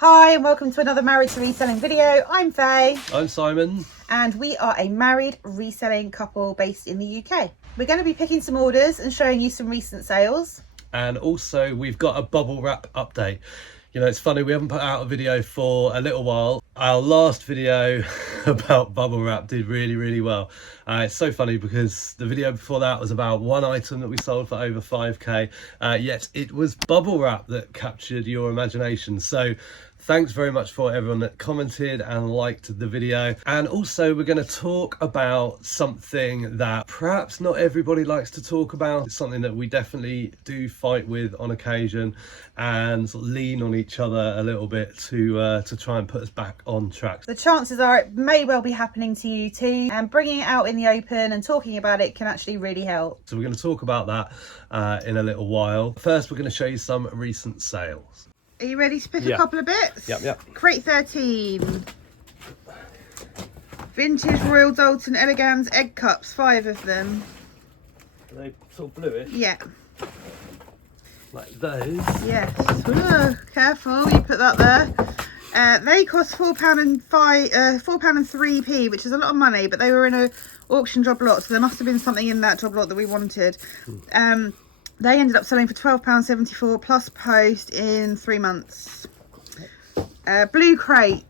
Hi and welcome to another Married to Reselling video. I'm Faye. I'm Simon. And we are a married reselling couple based in the UK. We're going to be picking some orders and showing you some recent sales. And also we've got a bubble wrap update. You know, it's funny, we haven't put out a video for a little while. Our last video about bubble wrap did really well. It's so funny because the video before that was about one item that we sold for over 5k, yet it was bubble wrap that captured your imagination. So thanks very much for everyone that commented and liked the video. And also we're going to talk about something that perhaps not everybody likes to talk about. It's something that we definitely do fight with on occasion and sort of lean on each other a little bit to try and put us back on track. The chances are it may well be happening to you too, and bringing it out in the open and talking about it can actually really help. So we're going to talk about that in a little while. First, we're going to show you some recent sales. Are you ready to pick a couple of bits? Yep. Crate 13. Vintage Royal Dalton Elegans egg cups, 5 of them. Are they sort of bluish? Yeah. Like those? Yes. Ooh, careful, you put that there. They cost £4 and 3p, which is a lot of money, but they were in a auction job lot, so there must have been something in that job lot that we wanted. They ended up selling for £12.74 plus post in 3 months. Blue crate.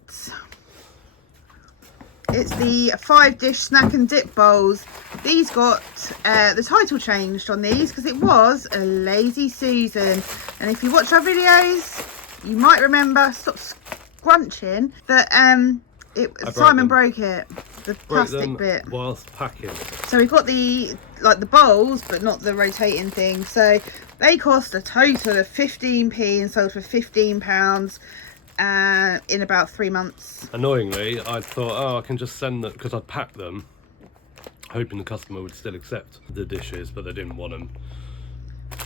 It's the 5-dish snack and dip bowls. These got the title changed on these because it was a Lazy Susan. And if you watch our videos, you might remember, stop scrunching, that Simon broke it, the plastic bit whilst packing. So we've got the bowls, but not the rotating thing. So they cost a total of 15p and sold for £15 in about 3 months. Annoyingly, I thought, oh, I can just send them, because I'd packed them hoping the customer would still accept the dishes, but they didn't want them.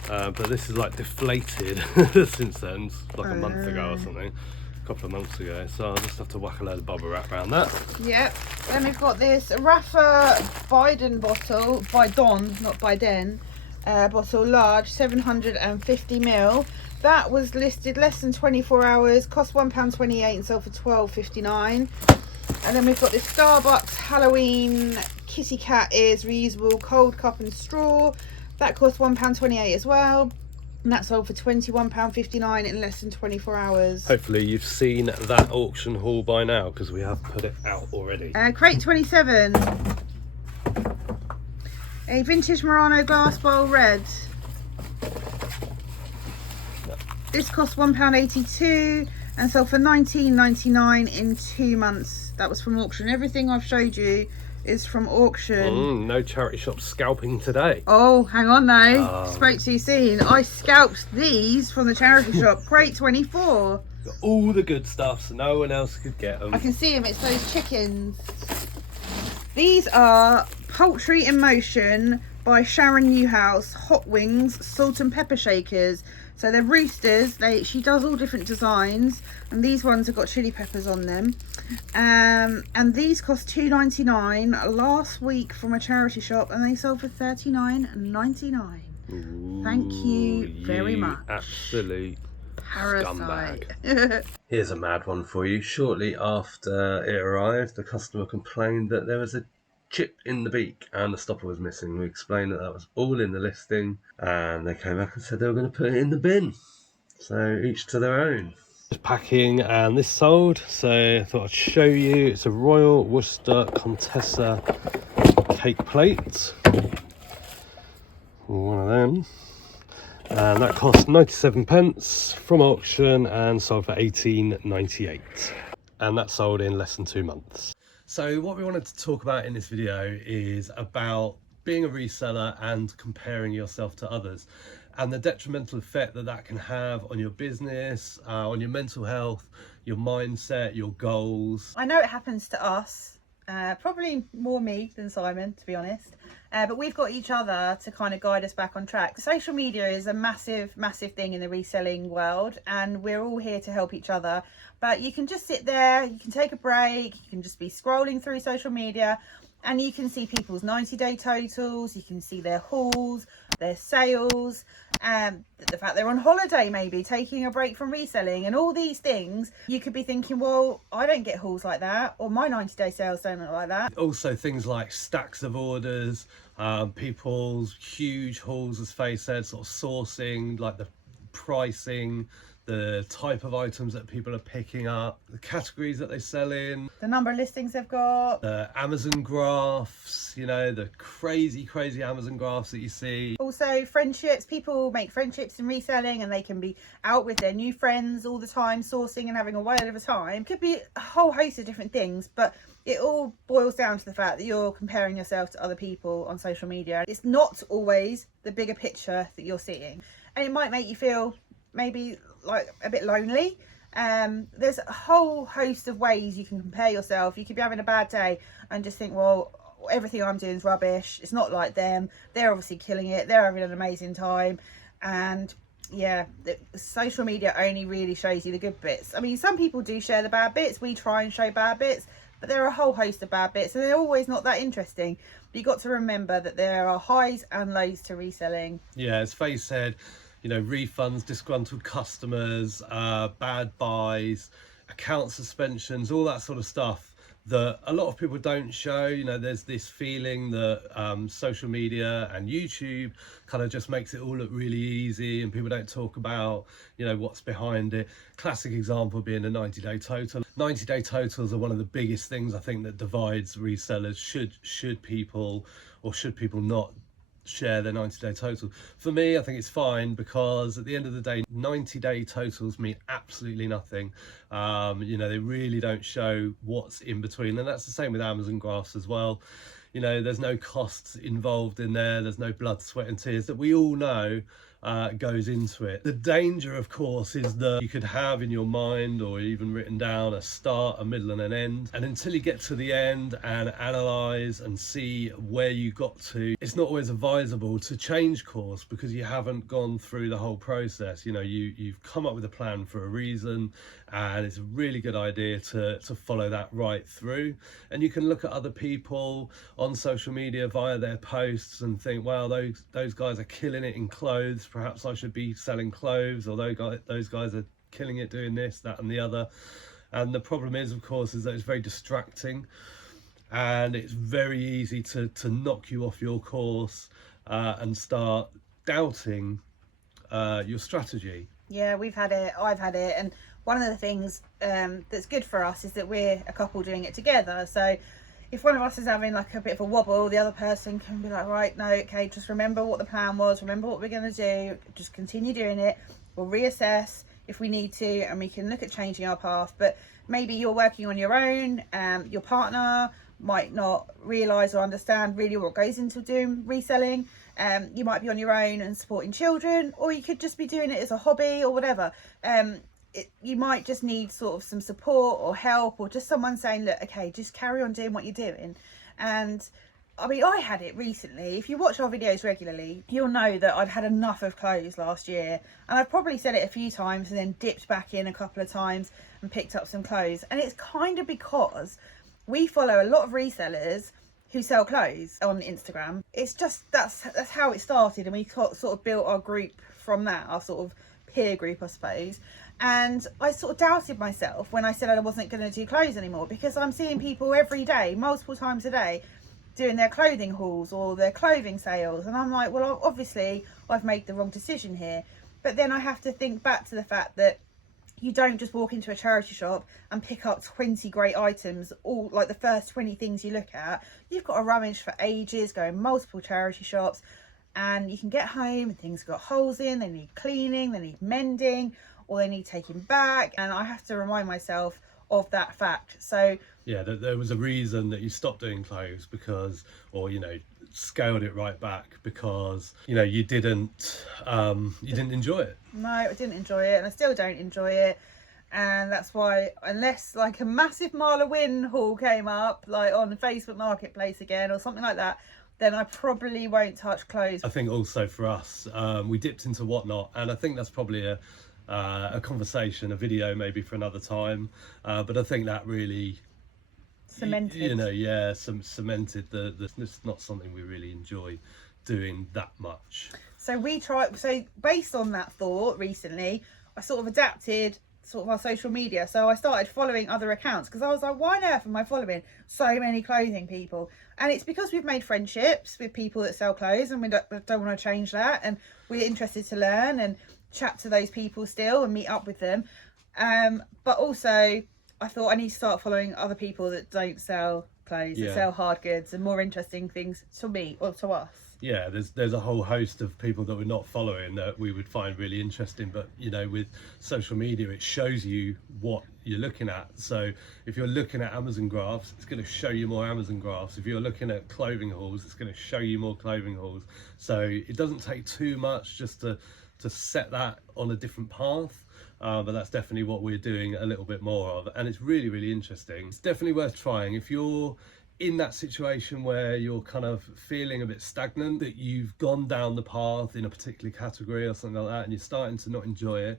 But this is like deflated since then, like a month ago or something, a couple of months ago. So I'll just have to whack a load of bubble wrap around that. Yep. Then we've got this Rafa Biden bottle, Bidon, not Biden, bottle large, 750ml. That was listed less than 24 hours, cost £1.28 and sold for £12.59. And then we've got this Starbucks Halloween kitty cat ears reusable cold cup and straw. That cost £1.28 as well. And that sold for £21.59 in less than 24 hours. Hopefully you've seen that auction haul by now, because we have put it out already. Crate 27. A vintage Murano glass bowl red. This cost £1.82 and sold for £19.99 in 2 months. That was from auction. Everything I've showed you is from auction. No charity shop scalping today. Oh, hang on though. Spoke too soon. I scalped these from the charity shop. Crate 24. Got all the good stuff so no one else could get them. I can see them. It's those chickens. These are Poultry in Motion by Sharon Newhouse Hot Wings Salt and Pepper Shakers. So they're roosters. She does all different designs, and these ones have got chili peppers on them. And these cost £2.99 last week from a charity shop, and they sold for £39.99. Thank you very much. Absolute parasite. Scumbag. Here's a mad one for you. Shortly after it arrived, the customer complained that there was a chip in the beak and the stopper was missing. We explained that that was all in the listing, and they came back and said they were going to put it in the bin. So each to their own. Just packing, and this sold, so I thought I'd show you. It's a Royal Worcester Contessa cake plate. One of them. And that cost 97p from auction and sold for £18.98. And that sold in less than 2 months. So what we wanted to talk about in this video is about being a reseller and comparing yourself to others, and the detrimental effect that that can have on your business, on your mental health, your mindset, your goals. I know it happens to us, probably more me than Simon, to be honest. But we've got each other to kind of guide us back on track. Social media is a massive thing in the reselling world, and we're all here to help each other. But you can just sit there, you can take a break, you can just be scrolling through social media, and you can see people's 90-day totals, you can see their hauls, their sales, The fact they're on holiday, maybe taking a break from reselling, and all these things. You could be thinking, well, I don't get hauls like that, or my 90-day sales don't look like that. Also things like stacks of orders, people's huge hauls, as Faye said, sort of sourcing, like the pricing, the type of items that people are picking up, the categories that they sell in, The number of listings they've got, the Amazon graphs, you know, the crazy Amazon graphs that you see. also friendships. People make friendships in reselling, and they can be out with their new friends all the time, sourcing and having a whale of a time. Could be a whole host of different things, but it all boils down to the fact that you're comparing yourself to other people on social media. It's not always the bigger picture that you're seeing, and it might make you feel maybe like a bit lonely. There's a whole host of ways you can compare yourself. You could be having a bad day and just think, well, everything I'm doing is rubbish, it's not like them, they're obviously killing it, they're having an amazing time. And yeah, social media only really shows you the good bits. I mean, some people do share the bad bits, we try and show bad bits, but there are a whole host of bad bits, and they're always not that interesting. But you've got to remember that there are highs and lows to reselling. Yeah, as Faye said, you know, refunds, disgruntled customers, bad buys, account suspensions, all that sort of stuff that a lot of people don't show. You know, there's this feeling that social media and YouTube kind of just makes it all look really easy, and people don't talk about, you know, what's behind it. Classic example being a 90-day total. 90-day totals are one of the biggest things I think that divides resellers. Should people not share their 90-day total? For me, I think it's fine, because at the end of the day, 90-day totals mean absolutely nothing. You know, they really don't show what's in between, and that's the same with Amazon graphs as well. You know, there's no costs involved in there, there's no blood, sweat and tears that we all know goes into it. The danger, of course, is that you could have in your mind, or even written down, a start, a middle and an end, and until you get to the end and analyze and see where you got to, it's not always advisable to change course, because you haven't gone through the whole process. You know, you've come up with a plan for a reason, and it's a really good idea to follow that right through. And you can look at other people on social media via their posts and think, wow, those guys are killing it in clothes, perhaps I should be selling clothes, or those guys are killing it doing this, that and the other. And the problem is, of course, is that it's very distracting, and it's very easy to knock you off your course and start doubting your strategy. Yeah, we've had it, I've had it, and one of the things that's good for us is that we're a couple doing it together. So if one of us is having like a bit of a wobble, the other person can be like, right, no, okay, just remember what the plan was, remember what we're going to do, just continue doing it. We'll reassess if we need to, and we can look at changing our path. But maybe you're working on your own, your partner might not realise or understand really what goes into doing reselling. You might be on your own and supporting children, or you could just be doing it as a hobby or whatever. You might just need sort of some support or help, or just someone saying, look, okay, just carry on doing what you're doing. And I mean, I had it recently. If you watch our videos regularly, you'll know that I'd had enough of clothes last year, and I've probably said it a few times and then dipped back in a couple of times and picked up some clothes. And it's kind of because we follow a lot of resellers who sell clothes on Instagram. It's just that's how it started, and we sort of built our group from that, our sort of peer group, I suppose. And I sort of doubted myself when I said I wasn't going to do clothes anymore, because I'm seeing people every day, multiple times a day, doing their clothing hauls or their clothing sales, and I'm like, well, obviously I've made the wrong decision here. But then I have to think back to the fact that you don't just walk into a charity shop and pick up 20 great items, all like the first 20 things you look at. You've got to rummage for ages, go in multiple charity shops, and you can get home and things got holes in, they need cleaning, they need mending, or they need taking back. And I have to remind myself of that fact. So yeah, there was a reason that you stopped doing clothes, because, or, you know, scaled it right back because, you know, you didn't enjoy it. No, I didn't enjoy it, and I still don't enjoy it. And that's why, unless like a massive Marla Win haul came up, like on Facebook Marketplace again or something like that, then I probably won't touch clothes. I think also for us, we dipped into Whatnot, and I think that's probably a conversation, a video maybe for another time. But I think that really Cemented. You know, yeah, cemented the it's not something we really enjoy doing that much. So based on that thought recently, I sort of adapted sort of our social media. So I started following other accounts because I was like, why on earth am I following so many clothing people? And it's because we've made friendships with people that sell clothes, and we don't want to change that, and we're interested to learn and chat to those people still and meet up with them. But also I thought I need to start following other people that don't sell clothes, that sell hard goods and more interesting things to me or to us. Yeah, there's a whole host of people that we're not following that we would find really interesting, but you know, with social media it shows you what you're looking at. So if you're looking at Amazon graphs, it's going to show you more Amazon graphs. If you're looking at clothing hauls, it's going to show you more clothing hauls. So it doesn't take too much just to set that on a different path. But that's definitely what we're doing a little bit more of, and it's really, really interesting. It's definitely worth trying if you're in that situation where you're kind of feeling a bit stagnant, that you've gone down the path in a particular category or something like that and you're starting to not enjoy it.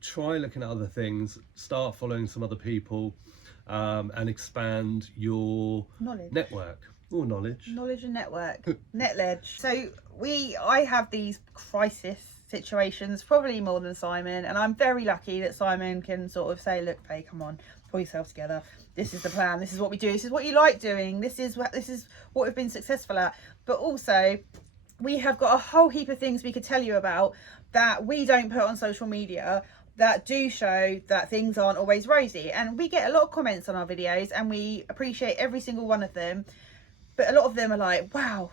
Try looking at other things, start following some other people, and expand your network or knowledge and network. Netledge. So I have these crisis situations, probably more than Simon, and I'm very lucky that Simon can sort of say, look, Faye, come on, pull yourself together, this is the plan, this is what we do, this is what you like doing, this is what we've been successful at. But also we have got a whole heap of things we could tell you about that we don't put on social media that do show that things aren't always rosy, and we get a lot of comments on our videos and we appreciate every single one of them, but a lot of them are like, wow,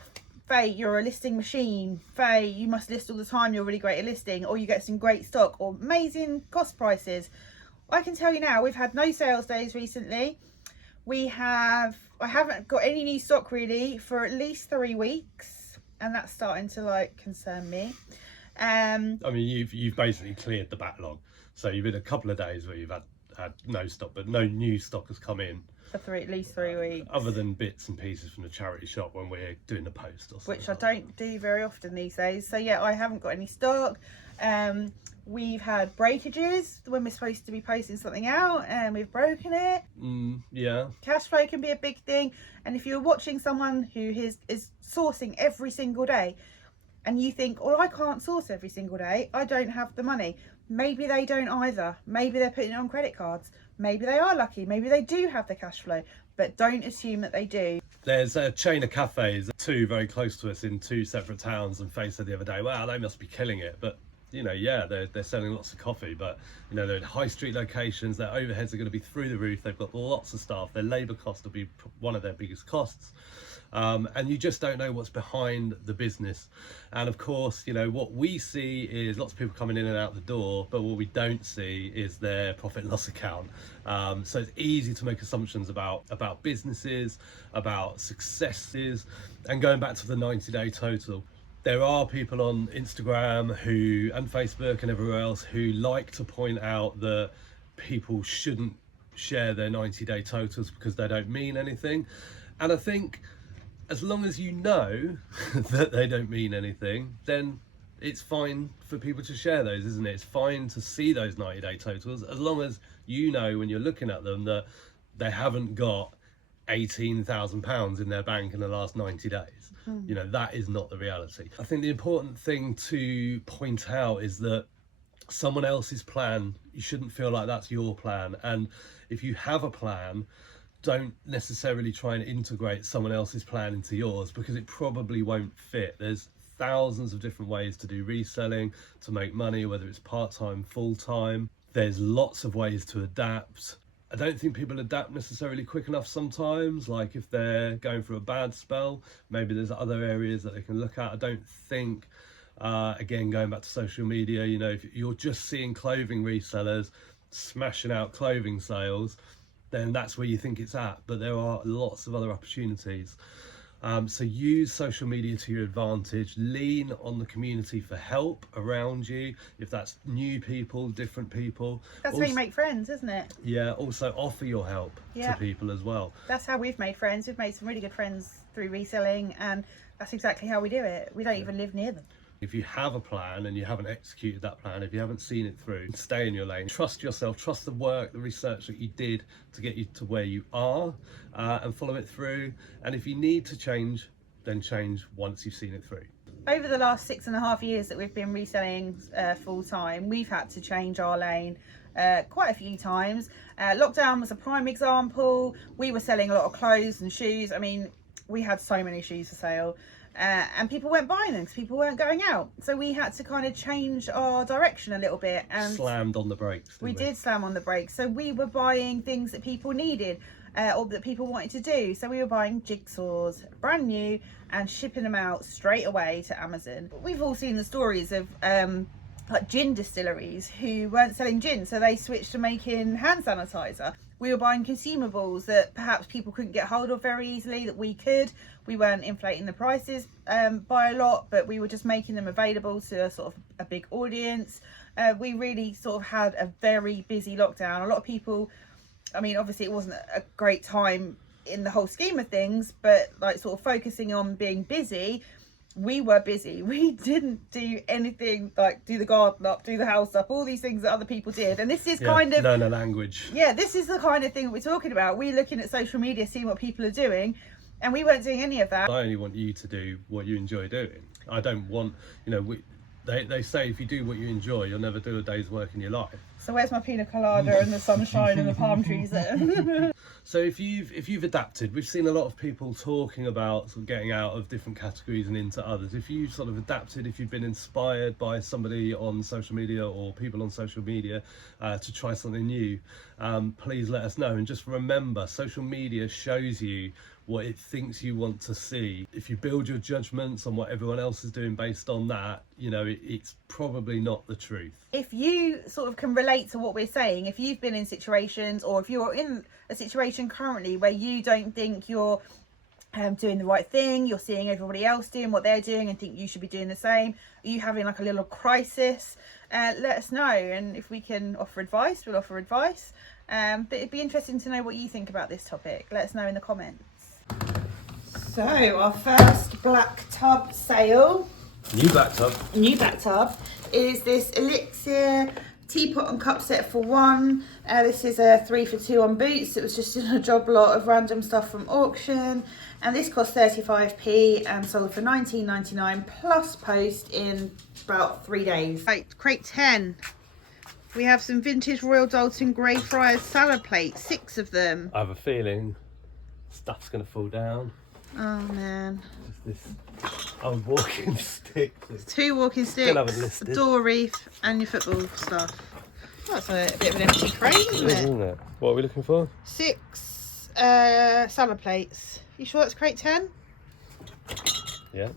Faye, you're a listing machine. Faye, you must list all the time, you're really great at listing, or you get some great stock or amazing cost prices. I can tell you now, we've had no sales days recently. I haven't got any new stock really for at least 3 weeks, and that's starting to like concern me. I mean, you've basically cleared the backlog, so you've had a couple of days where you've had no stock, but no new stock has come in for at least 3 weeks, other than bits and pieces from the charity shop when we're doing the post or something, which I don't do very often these days. So yeah, I haven't got any stock. We've had breakages when we're supposed to be posting something out and we've broken it. Yeah, cash flow can be a big thing, and if you're watching someone who is sourcing every single day and you think, oh, I can't source every single day, I don't have the money, maybe they don't either. Maybe they're putting it on credit cards, maybe they are lucky, maybe they do have the cash flow, but don't assume that they do. There's a chain of cafes, 2 very close to us in 2 separate towns, and Faye said the other day, wow, they must be killing it. But you know, yeah, they're selling lots of coffee, but you know, they're in high street locations, their overheads are going to be through the roof, they've got lots of staff, their labour cost will be one of their biggest costs, and you just don't know what's behind the business. And of course, you know, what we see is lots of people coming in and out the door, but what we don't see is their profit and loss account. So it's easy to make assumptions about businesses, about successes, and going back to the 90-day total. There are people on Instagram and Facebook and everywhere else who like to point out that people shouldn't share their 90-day totals because they don't mean anything. And I think as long as you know that they don't mean anything, then it's fine for people to share those, isn't it? It's fine to see those 90-day totals as long as you know when you're looking at them that they haven't got £18,000 in their bank in the last 90 days. You know, that is not the reality. I think the important thing to point out is that someone else's plan, you shouldn't feel like that's your plan. And if you have a plan, don't necessarily try and integrate someone else's plan into yours, because it probably won't fit. There's thousands of different ways to do reselling, to make money, whether it's part-time, full-time. There's lots of ways to adapt. I don't think people adapt necessarily quick enough sometimes. Like if they're going through a bad spell, maybe there's other areas that they can look at. I don't think, again, going back to social media, you know, if you're just seeing clothing resellers smashing out clothing sales, then that's where you think it's at. But there are lots of other opportunities. So use social media to your advantage. Lean on the community for help around you. If that's new people, different people. That's how you make friends, isn't it? Yeah, also offer your help to people as well. That's how we've made friends. We've made some really good friends through reselling, and that's exactly how we do it. We don't even live near them. If you have a plan and you haven't executed that plan, if you haven't seen it through, stay in your lane. Trust yourself, trust the work, the research that you did to get you to where you are, and follow it through. And if you need to change then change once you've seen it through. Over the last 6.5 years that we've been reselling full time, we've had to change our lane quite a few times. Lockdown was a prime example. We were selling a lot of clothes and shoes. I mean, we had so many shoes for sale, and people weren't buying them because people weren't going out. So we had to kind of change our direction a little bit and slammed on the brakes. We did slam on the brakes. So we were buying things that people needed or that people wanted to do. So we were buying jigsaws, brand new, and shipping them out straight away to Amazon. We've all seen the stories of like gin distilleries who weren't selling gin, so they switched to making hand sanitizer. We were buying consumables that perhaps people couldn't get hold of very easily, that we could. We weren't inflating the prices by a lot, but we were just making them available to a sort of a big audience. We really sort of had a very busy lockdown. A lot of people, I mean, obviously it wasn't a great time in the whole scheme of things, but like sort of focusing on being busy, we were busy. We didn't do anything like do the garden up, do the house up, all these things that other people did. And this is kind of learn a language. Yeah, this is the kind of thing we're talking about. We're looking at social media, seeing what people are doing, and we weren't doing any of that. I only want you to do what you enjoy doing. I don't want, you know, they say if you do what you enjoy, you'll never do a day's work in your life. So where's my pina colada and the sunshine and the palm trees there? So if you've adapted, we've seen a lot of people talking about sort of getting out of different categories and into others. If you've sort of adapted, if you've been inspired by somebody on social media or people on social media to try something new, please let us know. And just remember, social media shows you what it thinks you want to see. If you build your judgments on what everyone else is doing based on that, you know, it's probably not the truth. If you sort of can relate to what we're saying, if you've been in situations, or if you're in a situation currently where you don't think you're doing the right thing, you're seeing everybody else doing what they're doing and think you should be doing the same, are you having like a little crisis, let us know, and if we can offer advice, we'll offer advice. But it'd be interesting to know what you think about this topic. Let us know in the comments. So our first black tub sale, New black tub is this Elixir teapot and cup set for one. This is a 3 for 2 on Boots. It was just in a job lot of random stuff from auction, and this cost 35p and sold for £19.99 plus post in about 3 days. Right, crate 10. We have some vintage Royal Dalton Grey Friars salad plates, 6 of them. I have a feeling stuff's gonna fall down. Oh man. This old walking stick. 2 walking sticks, a door reef, and your football stuff. That's a bit of an empty crate, isn't it? What are we looking for? 6 salad plates. You sure that's crate 10? Yeah.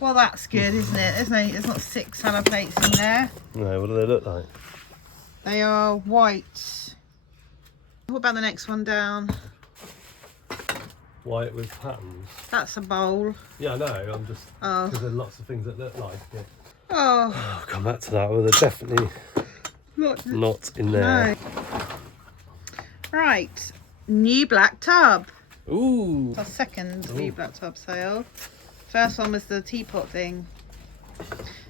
Well, that's good, isn't it? There's not 6 salad plates in there. No, what do they look like? They are white. What about the next one down? White with patterns. That's a bowl. Yeah, I know. I'm just because there's lots of things that look like it. Oh. I'll come back to that. Well, they're definitely not in there. No. Right, new black tub. Ooh. It's our second new black tub sale. First one was the teapot thing.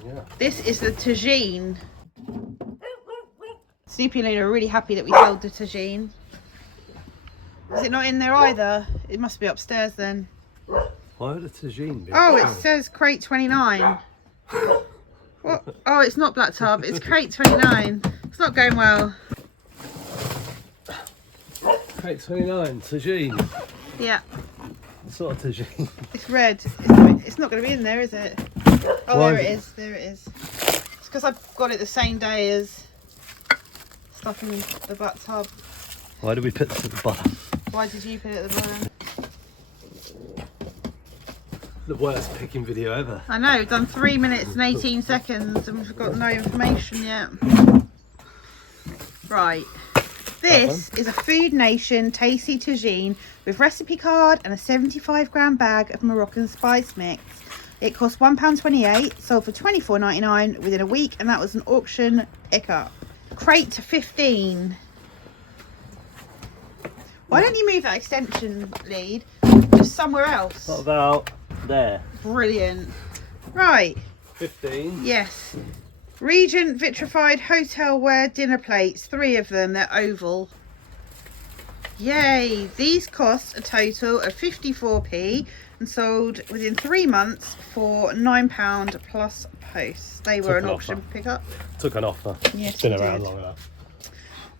Yeah. This is the tagine. Snoopy and Luna are really happy that we sold the tagine. Is it not in there either? It must be upstairs then. Why would a tagine be? Oh, it says crate 29. What? Oh, it's not black tub. It's crate 29. It's not going well. Crate 29, tagine. Yeah. What sort of tagine? It's red. It's not going to be in there, is it? Oh, Why there it is. There it is. It's because I've got it the same day as stuff in the black tub. Why did we put this at the bottom? Why did you put it at the bottom? The worst picking video ever. I know, we've done 3 minutes and 18 seconds and we've got no information yet. Right. This is a Food Nation Tasty Tagine with recipe card and a 75-gram bag of Moroccan spice mix. It cost £1.28, sold for £24.99 within a week, and that was an auction pickup. Crate 15. Why don't you move that extension lead just somewhere else? What about there? Brilliant. Right. 15. Yes. Regent vitrified hotel ware dinner plates. 3 of them. They're oval. Yay! These cost a total of 54p and sold within 3 months for £9 plus post. They were an auction pickup. Took an offer. Yes, It's been it around did. long enough.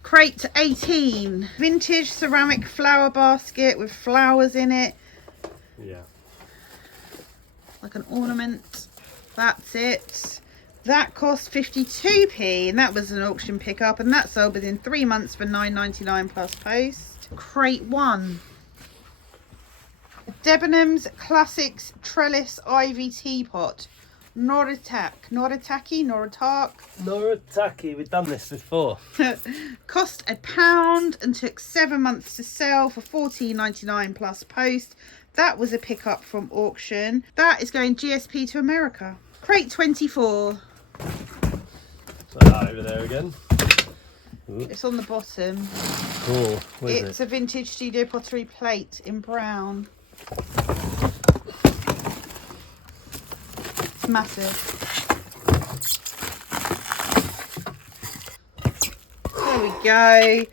Crate 18. Vintage ceramic flower basket with flowers in it. Yeah. Like an ornament. That's it. That cost 52p and that was an auction pickup, and that sold within 3 months for £9.99 plus post. Crate 1. Debenhams Classics Trellis Ivy Teapot. Noritaki. Noritaki, we've done this before. Cost £1 and took 7 months to sell for £14.99 plus post. That was a pickup from auction. That is going GSP to America. Crate 24. So that over there again. Ooh. It's on the bottom. Cool. It's a vintage studio pottery plate in brown. It's massive. There we go.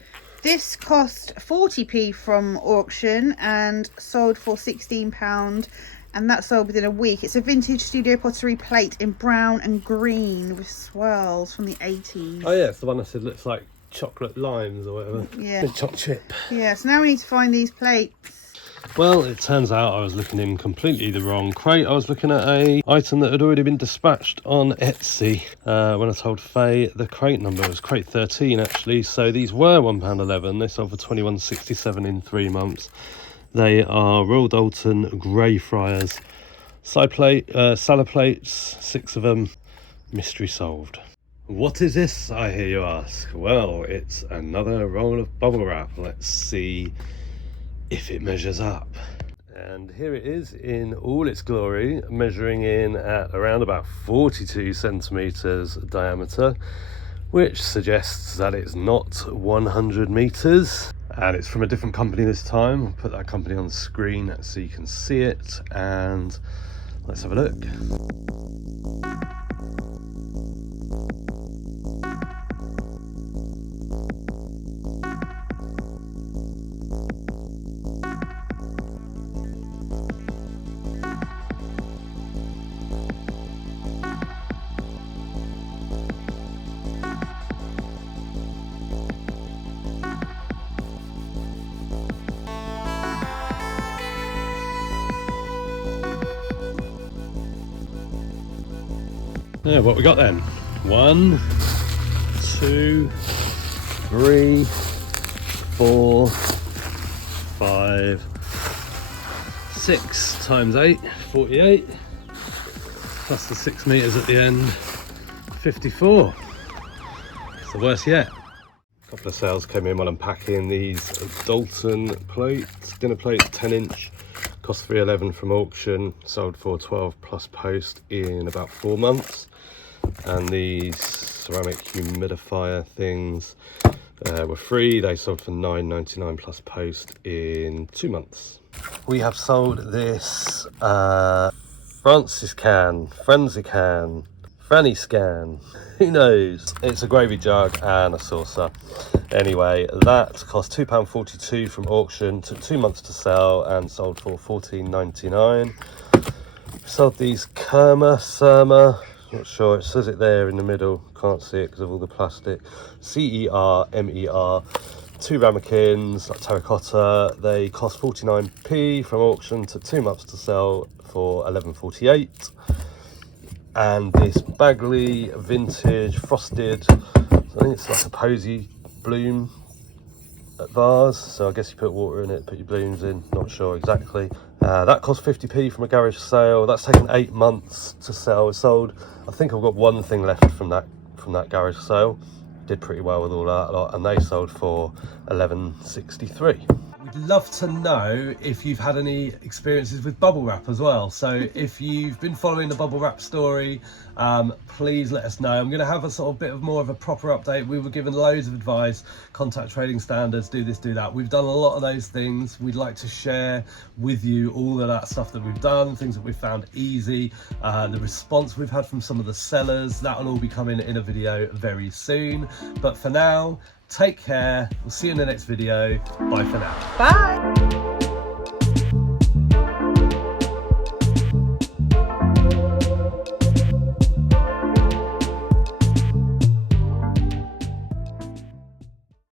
This cost 40p from auction and sold for £16, and that sold within a week. It's a vintage studio pottery plate in brown and green with swirls from the 80s. Oh yeah, it's the one that said looks like chocolate limes or whatever. Yeah. The choc chip. Yeah, so now we need to find these plates. Well, it turns out I was looking in completely the wrong crate. I was looking at a item that had already been dispatched on Etsy. When I told Faye the crate number, it was crate 13 actually. So these were £1.11. They sold for £21.67 in 3 months. They are Royal Dalton grey fryers. Side plate, salad plates, 6 of them. Mystery solved. What is this, I hear you ask? Well, it's another roll of bubble wrap. Let's see if it measures up. And here it is in all its glory, measuring in at around about 42 centimeters diameter, which suggests that it's not 100 meters. And it's from a different company this time. I'll put that company on the screen so you can see it, and let's have a look. Yeah, what we got then? 1, 2, 3, 4, 5, 6 times 8, 48, plus the 6 meters at the end, 54. It's the worst yet. A couple of sales came in while I'm packing these Dalton plates, dinner plates, 10-inch. Cost $3.11 from auction, sold for 12 plus post in about 4 months. And these ceramic humidifier things were free. They sold for $9.99 plus post in 2 months. We have sold this Francis can, Frenzy can, Franny scan, who knows? It's a gravy jug and a saucer. Anyway, that cost £2.42 from auction, took 2 months to sell and sold for $14.99. Sold these Surma, not sure, it says it there in the middle, can't see it because of all the plastic. CERMER, 2 ramekins, like terracotta. They cost 49p from auction, took 2 months to sell for $11.48. And this Bagley vintage frosted, I think it's like a posy bloom vase, so I guess you put water in it, put your blooms in, not sure exactly. That cost 50p from a garage sale. That's taken 8 months to sell. It sold, I think I've got one thing left from that garage sale. Did pretty well with all that lot, and they sold for $11.63. We'd love to know if you've had any experiences with bubble wrap as well. So if you've been following the bubble wrap story, please let us know. I'm going to have a sort of bit of more of a proper update. We were given loads of advice, contact trading standards, do this, do that. We've done a lot of those things. We'd like to share with you all of that stuff that we've done, things that we've found easy, the response we've had from some of the sellers. That will all be coming in a video very soon. But for now, Take care. We'll see you in the next video. Bye for now. Bye.